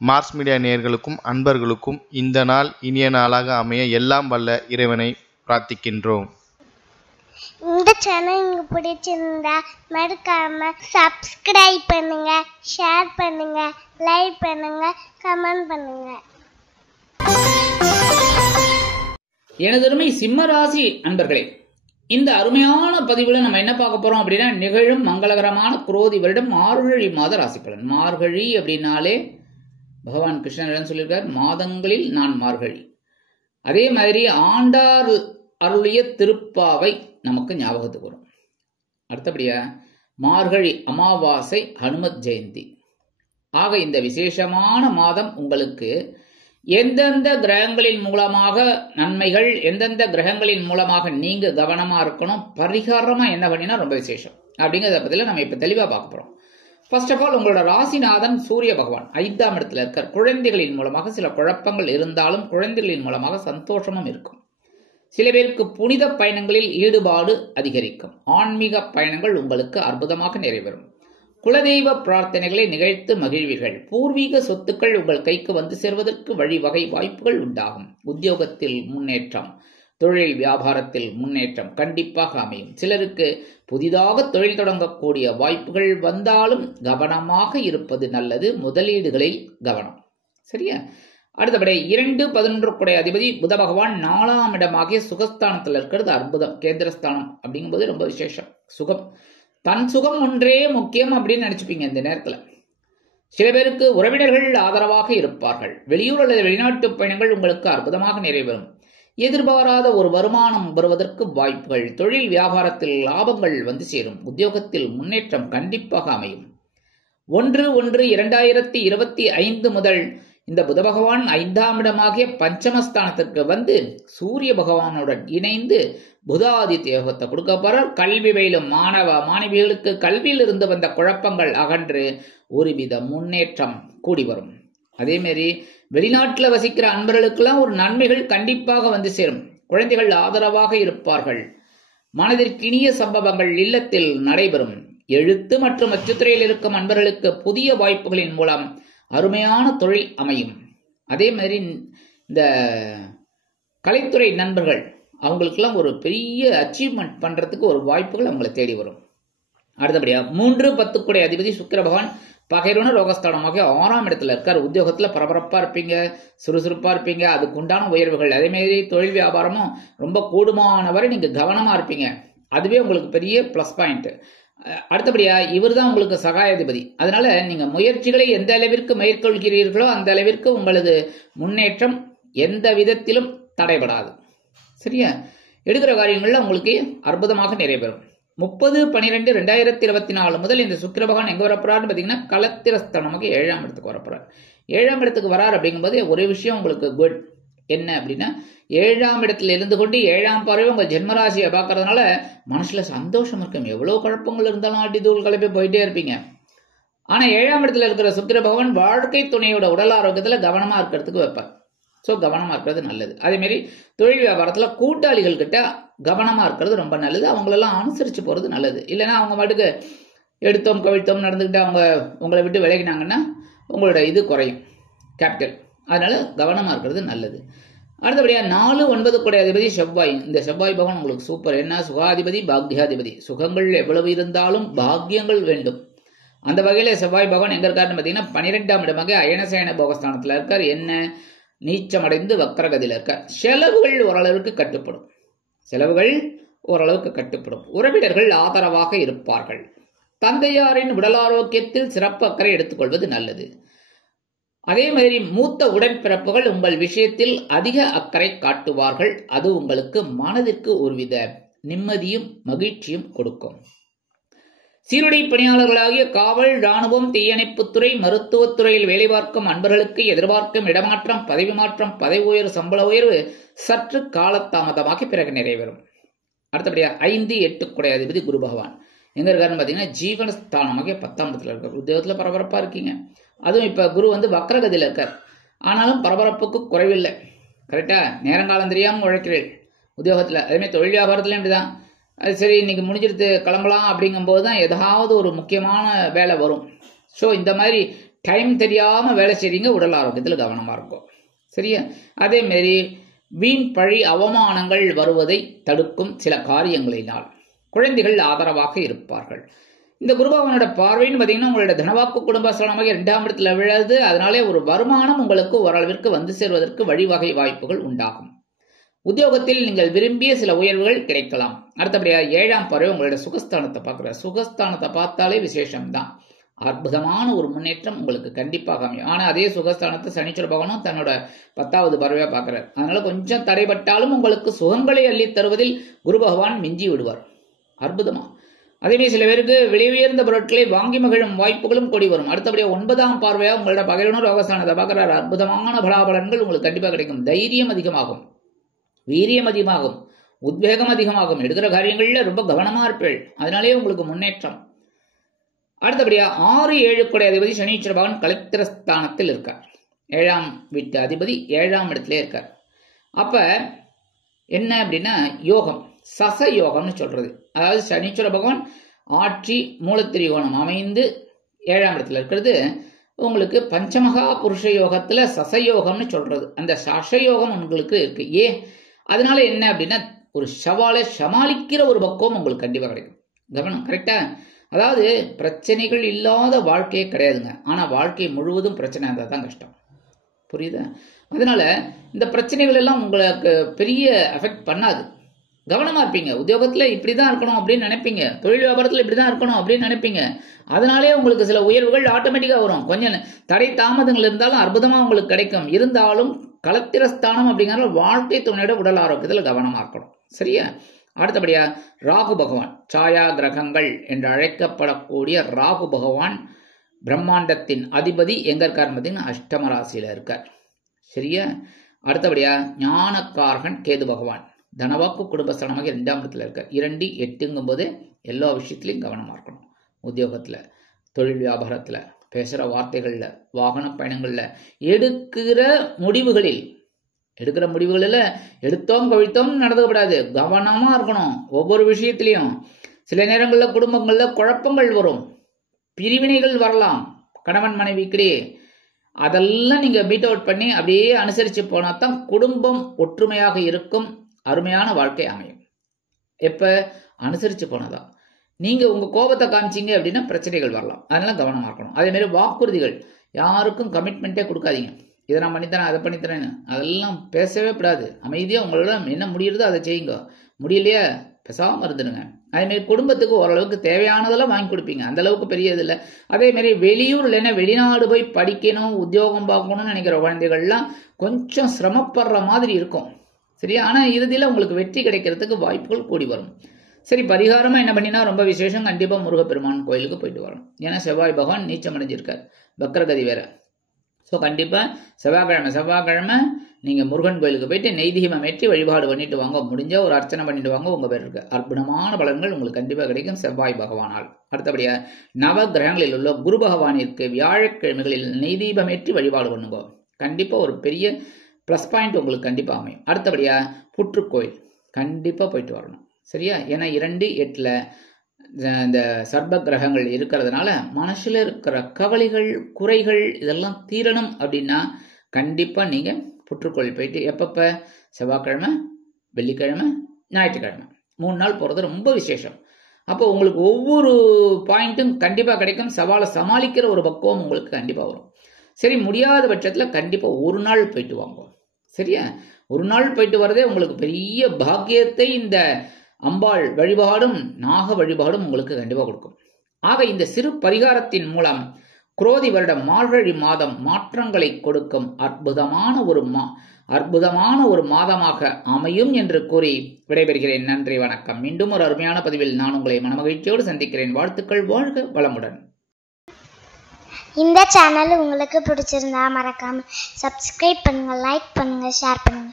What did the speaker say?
Mars media நேயர்களுக்கும் அன்பர்களுக்கும் இந்த நாள் இனிய நாளாக அமைய எல்லாம் வல்ல இறைவனை பிரார்த்திக்கின்றோம். இந்த சேனல் உங்களுக்கு பிடிச்சிருந்தா மறக்காம சப்ஸ்கிரைப் பண்ணுங்க, ஷேர் பண்ணுங்க, லைக் பண்ணுங்க, கமெண்ட் பண்ணுங்க. எனதருமை சிம்ம ராசி அன்பர்களே, இந்த அருமையான பதிவுல நம்ம என்ன பார்க்க போறோம் அப்படின்னா, நிகழும் மங்களகரமான குரோதி வருடம் மார்கழி மாத ராசி பலன். மார்கழி அப்படின்னாலே பகவான் கிருஷ்ணன் என்ன சொல்லியிருக்கார்? மாதங்களில் நான் மார்கழி. அதே மாதிரி ஆண்டார் அருளிய திருப்பாவை நமக்கு ஞாபகத்துக்கு வரும். அடுத்தபடியா மார்கழி அமாவாசை, ஹனுமத் ஜெயந்தி. ஆக இந்த விசேஷமான மாதம் உங்களுக்கு எந்தெந்த கிரகங்களின் மூலமாக நன்மைகள், எந்தெந்த கிரகங்களின் மூலமாக நீங்க கவனமா இருக்கணும், பரிகாரமா என்ன பண்ணினா ரொம்ப விசேஷம் அப்படிங்கிறத பத்தில நம்ம இப்ப தெளிவா பார்க்க போறோம். ஃபர்ஸ்ட் ஆஃப் ஆல், உங்களோட ராசிநாதன் சூரிய பகவான் 5ஆம் இடத்துல இருக்க. குழந்தைகளின் மூலமாக சில குழப்பங்கள் இருந்தாலும் குழந்தைகளின் மூலமாக சந்தோஷமும் இருக்கும். சில பேருக்கு புனித பயணங்களில் ஈடுபாடு அதிகரிக்கும். ஆன்மீக பயணங்கள் உங்களுக்கு அற்புதமாக நிறைவேறும். குலதெய்வ பிரார்த்தனைகளை நிகழ்த்து மகிழ்வீர்கள். பூர்வீக சொத்துக்கள் உங்கள் கைக்கு வந்து சேர்வதற்கு வழிவகை வாய்ப்புகள் உண்டாகும். உத்தியோகத்தில் முன்னேற்றம், தொழில் வியாபாரத்தில் முன்னேற்றம் கண்டிப்பாக அமையும். சிலருக்கு புதிதாக தொழில் தொடங்கக்கூடிய வாய்ப்புகள் வந்தாலும் கவனமாக இருப்பது நல்லது. முதலீடுகளில் கவனம். சரியா? அடுத்தபடி 2-11 அதிபதி புத பகவான் 4ஆம் இடமாகிய சுகஸ்தானத்தில் இருக்கிறது அற்புதம். கேந்திரஸ்தானம் அப்படிங்கும்போது ரொம்ப விசேஷம். சுகம், தன் சுகம் ஒன்றே முக்கியம் அப்படின்னு நினைச்சுப்பீங்க இந்த நேரத்துல. சில பேருக்கு உறவினர்கள் ஆதரவாக இருப்பார்கள். வெளியூர் அல்லது வெளிநாட்டு பயணங்கள் உங்களுக்கு அற்புதமாக நிறைவேறும். எதிர்பாராத ஒரு வருமானம் வருவதற்கு வாய்ப்புகள். தொழில் வியாபாரத்தில் லாபங்கள் வந்து சேரும். உத்தியோகத்தில் முன்னேற்றம் கண்டிப்பாக அமையும். 1-1-2025 முதல் இந்த புத பகவான் 5ஆம் இடமாகிய பஞ்சமஸ்தானத்திற்கு வந்து சூரிய பகவானுடன் இணைந்து புதாதித்ய யோகத்தை கொடுக்க போறார். கல்வி பயிலும் மாணவ மாணவிகளுக்கு கல்வியில் இருந்து வந்த குழப்பங்கள் அகன்று ஒருவித முன்னேற்றம் கூடி வரும். அதே மாதிரி வெளிநாட்டில் வசிக்கிற அன்பர்களுக்கெல்லாம் ஒரு நன்மைகள் கண்டிப்பாக வந்து சேரும். குழந்தைகள் ஆதரவாக இருப்பார்கள். மனதிற்கினிய சம்பவங்கள் இல்லத்தில் நடைபெறும். எழுத்து மற்றும் அச்சுத்துறையில் இருக்கும் அன்பர்களுக்கு புதிய வாய்ப்புகளின் மூலம் அருமையான தொழில் அமையும். அதே மாதிரி இந்த கலைத்துறை நண்பர்கள் அவங்களுக்கெல்லாம் ஒரு பெரிய அச்சீவ்மெண்ட் பண்றதுக்கு ஒரு வாய்ப்புகள் அவங்களை தேடி வரும். அடுத்தபடியா 3-10 அதிபதி சுக்கிர பகவான் பகைரோன ரோகஸ்தானமாக 6ஆம் இடத்துல இருக்கார். உத்தியோகத்துல பரபரப்பா இருப்பீங்க, சுறுசுறுப்பா இருப்பீங்க, அதுக்கு உண்டான உயர்வுகள். அதே மாதிரி தொழில் வியாபாரமும் ரொம்ப கூடுமானவரை நீங்க கவனமா இருப்பீங்க. அதுவே உங்களுக்கு பெரிய பிளஸ் பாயிண்ட். அடுத்தபடியா இவர் தான் உங்களுக்கு சகாயாதிபதி. அதனால நீங்க முயற்சிகளை எந்த அளவிற்கு மேற்கொள்கிறீர்களோ அந்த அளவிற்கு உங்களது முன்னேற்றம் எந்த விதத்திலும் தடைபடாது. சரியா? எடுக்கிற காரியங்கள்ல உங்களுக்கு அற்புதமாக நிறைவேறும். 30-12-2024 முதல் இந்த சுக்கிர பகவான் எங்க வரப்போறாருன்னு பாத்தீங்கன்னா கலத்திரஸ்தானமாக 7ஆம் இடத்துக்கு வரப்போறார். 7ஆம் இடத்துக்கு வரார் அப்படிங்கும்போது ஒரு விஷயம் உங்களுக்கு குட். என்ன அப்படின்னா, 7ஆம் இடத்துல இருந்து கொண்டு 7ஆம் பார்வை உங்க ஜென்மராசியை பார்க்கறதுனால மனசுல சந்தோஷம் இருக்கும். எவ்வளவு குழப்பங்கள் இருந்தாலும் ஆட்டி தூள் கிளப்பி போயிட்டே இருப்பீங்க. ஆனா 7ஆம் இடத்துல இருக்கிற சுக்கிர பகவான் வாழ்க்கை துணையோட உடல் ஆரோக்கியத்துல கவனமா இருக்கிறதுக்கு வைப்பார். ஸோ கவனமா இருக்கிறது நல்லது. அதே மாதிரி தொழில் வியாபாரத்துல கூட்டாளிகள் கிட்ட கவனமா இருக்கிறது ரொம்ப நல்லது. அவங்களெல்லாம் அனுசரிச்சு போறது நல்லது. இல்லைன்னா அவங்க பாட்டுக்கு எடுத்தோம் கவிழ்த்தோம் நடந்துக்கிட்டு அவங்க உங்களை விட்டு விலகினாங்கன்னா உங்களோட இது குறையும், கேபிட்டல். அதனால கவனமா இருக்கிறது நல்லது. அடுத்தபடியா 4-9 அதிபதி செவ்வாய். இந்த செவ்வாய் பகவான் உங்களுக்கு சூப்பர். என்ன? சுகாதிபதி, பாக்யாதிபதி. சுகங்கள் எவ்வளவு இருந்தாலும் பாக்கியங்கள் வேண்டும். அந்த வகையில செவ்வாய் பகவான் எங்க இருக்காருன்னு பாத்தீங்கன்னா 12ஆம் இடமாக அயனசயன போகஸ்தானத்துல இருக்கார். என்ன? நீச்சமடைந்து வக்கரகதியில இருக்கார். செலவுகள் ஓரளவுக்கு கட்டுப்படும். உறவினர்கள் ஆதரவாக இருப்பார்கள். தந்தையாரின் உடல் ஆரோக்கியத்தில் சிறப்பு அக்கறை எடுத்துக்கொள்வது நல்லது. அதே மாதிரி மூத்த உடன்பிறப்புகள் உங்கள் விஷயத்தில் அதிக அக்கறை காட்டுவார்கள். அது உங்களுக்கு மனதிற்கு ஒருவித நிம்மதியும் மகிழ்ச்சியும் கொடுக்கும். சீருடை பணியாளர்களாகிய காவல், இராணுவம், தீயணைப்புத்துறை, மருத்துவத்துறையில் வேலை பார்க்கும் அன்பர்களுக்கு எதிர்பார்க்கும் இடமாற்றம், பதவி மாற்றம், பதவி உயர்வு, சம்பள உயர்வு சற்று காலதாமதமாகி பிறகு நிறைவேறும். அடுத்தபடியா 5-8 அதிபதி குரு பகவான் எங்க இருக்காருன்னு பாத்தீங்கன்னா ஜீவனஸ்தானமாக 10ஆம் இடத்துல இருக்கார். உத்தியோகத்துல பரபரப்பா இருக்கீங்க. அதுவும் இப்ப குரு வந்து வக்கரகதியில இருக்கார். ஆனாலும் பரபரப்புக்கு குறைவில்லை. கரெக்டா? நேரங்காலம் தெரியாம உழைக்கிறீர்கள் உத்தியோகத்துல. அதே மாதிரி தொழில் வியாபாரத்துல இப்படிதான். அது சரி இன்னைக்கு முடிஞ்சிருத்து கிளம்பலாம் அப்படிங்கும்போது தான் ஏதாவது ஒரு முக்கியமான வேலை வரும். ஸோ இந்த மாதிரி டைம் தெரியாம வேலை செய்றீங்க, உடல் ஆரோக்கியத்தில் கவனமா இருக்கும். சரியா? அதே மாதிரி வீண் பழி அவமானங்கள் வருவதை தடுக்கும் சில காரியங்களினால் குழந்தைகள் ஆதரவாக இருப்பார்கள். இந்த குரு பகவானோட பார்வைன்னு பார்த்தீங்கன்னா உங்களோட தனவாக்கு குடும்பஸ்தானமாக 2ஆம் இடத்துல விழுது. அதனாலே ஒரு வருமானம் உங்களுக்கு ஓரளவிற்கு வந்து சேர்வதற்கு வழிவகை வாய்ப்புகள் உண்டாகும். உத்தியோகத்தில் நீங்கள் விரும்பிய சில உயர்வுகள் கிடைக்கலாம். அடுத்தபடியாக 7ஆம் பார்வை உங்களோட சுகஸ்தானத்தை பார்க்குற. சுகஸ்தானத்தை பார்த்தாலே விசேஷம்தான். அற்புதமான ஒரு முன்னேற்றம் உங்களுக்கு கண்டிப்பாக அமையும். ஆனால் அதே சுகஸ்தானத்தை சனீஸ்வர பகவானும் தன்னோட 10வது பார்வையாக பார்க்குறார். அதனால கொஞ்சம் தடைபட்டாலும் உங்களுக்கு சுகங்களை அள்ளி தருவதில் குரு பகவான் மிஞ்சி விடுவார். அற்புதமா. அதேமாதிரி சில பேருக்கு விலை உயர்ந்த பொருட்களை வாங்கி மகிழும் வாய்ப்புகளும் கூடி வரும். அடுத்தபடியாக 9ஆம் பார்வையாக உங்களோட பகைவனும் ரோகஸ்தானத்தை பார்க்குறாரு. அற்புதமான பலாபலன்கள் உங்களுக்கு கண்டிப்பாக கிடைக்கும். தைரியம் அதிகமாகும், வீரியம் அதிகமாகும், உத்வேகம் அதிகமாகும். எடுக்கிற காரியங்கள்ல ரொம்ப கவனமா இருப்பீள். அதனாலே உங்களுக்கு முன்னேற்றம். அடுத்தபடியா 6, 7 கூட அதிபதி சனீஸ்வர பகவான் கலத்திரஸ்தானத்தில் இருக்கார். 7ஆம் வீட்டு அதிபதி 7ஆம் இடத்துல இருக்கார். அப்ப என்ன அப்படின்னா யோகம், சச யோகம்னு சொல்றது. அதாவது சனீஸ்வர பகவான் ஆட்சி மூலத்திரிகோணம் அமைந்து 7ஆம் இடத்துல இருக்கிறது உங்களுக்கு பஞ்சமகா புருஷ யோகத்துல சசயோகம்னு சொல்றது. அந்த சசயோகம் உங்களுக்கு இருக்கு. அதனால என்ன அப்படின்னா ஒரு சவாலை சமாளிக்கிற ஒரு பக்குவம் உங்களுக்கு கண்டிப்பா கிடைக்கும். கவனம், கரெக்டா? அதாவது பிரச்சனைகள் இல்லாத வாழ்க்கையே கிடையாதுங்க. ஆனா வாழ்க்கை முழுவதும் பிரச்சனை இருந்தால் தான் கஷ்டம். புரியுதா? அதனால இந்த பிரச்சனைகள் எல்லாம் உங்களுக்கு பெரிய எஃபெக்ட் பண்ணாது. கவனமா இருப்பீங்க. உத்தியோகத்துல இப்படிதான் இருக்கணும் அப்படின்னு நினைப்பீங்க, தொழில் வியாபாரத்துல இப்படிதான் இருக்கணும் அப்படின்னு நினைப்பீங்க. அதனாலே உங்களுக்கு சில உயர்வுகள் ஆட்டோமேட்டிக்கா வரும். கொஞ்சம் தடை தாமதங்கள் இருந்தாலும் அற்புதமா உங்களுக்கு கிடைக்கும். இருந்தாலும் கலத்திரஸ்தானம் அப்படிங்கிற வாழ்க்கை துணையோட உடல் ஆரோக்கியத்துல கவனமா இருக்கணும். சரியா? அடுத்தபடியா ராகு பகவான், சாயா கிரகங்கள் என்று அழைக்கப்படக்கூடிய ராகு பகவான் பிரம்மாண்டத்தின் அதிபதி எங்க இருக்கார் பார்த்தீங்கன்னா 8ஆம் ராசியில இருக்கார். சரியா? அடுத்தபடியா ஞானக்காரகன் கேது பகவான் தனவாக்கு குடும்பஸ்தானமாக 2ஆம் இடத்துல இருக்கார். 2, 8ங்கும் போது எல்லா விஷயத்திலையும் கவனமா இருக்கணும். உத்தியோகத்துல, தொழில் வியாபாரத்துல, பேசுற வார்த்தைகள்ல, வாகன பயணங்கள்ல, எடுக்கிற முடிவுகளில் எடுத்தோம் கவிழ்த்தோம் நடந்துக்கப்படாது. கவனமா இருக்கணும் ஒவ்வொரு விஷயத்திலையும். சில நேரங்களில் குடும்பங்கள்ல குழப்பங்கள் வரும், பிரிவினைகள் வரலாம் கணவன் மனைவிக்கிடையே. அதெல்லாம் நீங்க பீட் அவுட் பண்ணி அப்படியே அனுசரிச்சு போனா தான் குடும்பம் ஒற்றுமையாக இருக்கும், அருமையான வாழ்க்கை அமையும். எப்ப அனுசரிச்சு போனதா. நீங்க உங்க கோபத்தை காமிச்சீங்க அப்படின்னா பிரச்சனைகள் வரலாம். அதனால கவனமா இருக்கணும். அதே மாதிரி வாக்குறுதிகள், யாருக்கும் கமிட்மெண்ட்டே கொடுக்காதீங்க. இதை நான் பண்ணித்தரேன், அதை பண்ணித்தரேன்னு அதெல்லாம் பேசவே கூடாது. அமைதியா உங்களோட என்ன முடியுறதோ அதை செய்யுங்க. முடியலையா பேசாம இருந்துடுங்க. அதே மாதிரி குடும்பத்துக்கு ஓரளவுக்கு தேவையானதெல்லாம் வாங்கி கொடுப்பீங்க. அந்த அளவுக்கு பெரிய இது இல்லை. அதே மாதிரி வெளியூர் இல்லைன்னா வெளிநாடு போய் படிக்கணும், உத்தியோகம் பார்க்கணும்னு நினைக்கிற குழந்தைகள்லாம் கொஞ்சம் சிரமப்படுற மாதிரி இருக்கும். சரியா? ஆனா இறுதியில உங்களுக்கு வெற்றி கிடைக்கிறதுக்கு வாய்ப்புகள் கூடி வரும். சரி, பரிகாரமா என்ன பண்ணினா ரொம்ப விசேஷம். கண்டிப்பா முருகப்பெருமான் கோயிலுக்கு போயிட்டு வரணும். ஏன்னா செவ்வாய் பகவான் நீச்சம் அடைஞ்சிருக்கார், வக்ரகதி வேற. ஸோ கண்டிப்பா செவ்வாய்க்கிழமை நீங்க முருகன் கோயிலுக்கு போயிட்டு நெய் தீபம் ஏற்றி வழிபாடு பண்ணிட்டு வாங்க. முடிஞ்ச ஒரு அர்ச்சனை பண்ணிட்டு வாங்க. உங்க பேருக்கு அற்புதமான பலன்கள் உங்களுக்கு கண்டிப்பா கிடைக்கும் செவ்வாய் பகவானால். அடுத்தபடியா நவ கிரகங்களில் உள்ள குரு பகவானிற்கு வியாழக்கிழமைகளில் நெய் தீபம் ஏற்றி வழிபாடு பண்ணுங்க. கண்டிப்பா ஒரு பெரிய பிளஸ் பாயிண்ட் உங்களுக்கு கண்டிப்பா அமையும். அடுத்தபடியா புற்றுக்கோயில் கண்டிப்பா போயிட்டு வரணும். சரியா? ஏன்னா 2, 8ல் இந்த சர்ப கிரகங்கள் இருக்கிறதுனால மனசுல இருக்கிற கவலைகள், குறைகள் இதெல்லாம் தீரணும் அப்படின்னா கண்டிப்பா நீங்க புற்றுக்கோயில் போயிட்டு எப்பப்ப செவ்வாய்க்கிழமை, வெள்ளிக்கிழமை, ஞாயிற்றுக்கிழமை 3 நாள் போறது ரொம்ப விசேஷம். அப்போ உங்களுக்கு ஒவ்வொரு பாயிண்ட்டும் கண்டிப்பா கிடைக்கும். சவாலை சமாளிக்கிற ஒரு பக்குவம் உங்களுக்கு கண்டிப்பா வரும். சரி, முடியாத பட்சத்துல கண்டிப்பா ஒரு நாள் போயிட்டு வாங்க. சரியா? ஒரு நாள் போயிட்டு வரதே உங்களுக்கு பெரிய பாக்கியத்தை இந்த அம்பாள் வழிபாடும் நாக வழிபாடும் உங்களுக்கு கண்டிப்பா கொடுக்கும். ஆக இந்த சிறு பரிகாரத்தின் மூலம் குரோதி வருடம் மார்கழி மாதம் மாற்றங்களை கொடுக்கும் அற்புதமான ஒரு மாதமாக அமையும் என்று கூறி விடைபெறுகிறேன். நன்றி, வணக்கம். மீண்டும் ஒரு அருமையான பதிவில் நான் உங்களை மனமகிழ்ச்சியோடு சந்திக்கிறேன். வாழ்த்துக்கள். வாழ்க வளமுடன். இந்த சேனல் உங்களுக்கு பிடிச்சிருந்தா மறக்காம சப்ஸ்கிரைப் பண்ணுங்க, லைக் பண்ணுங்க, ஷேர் பண்ணுங்க.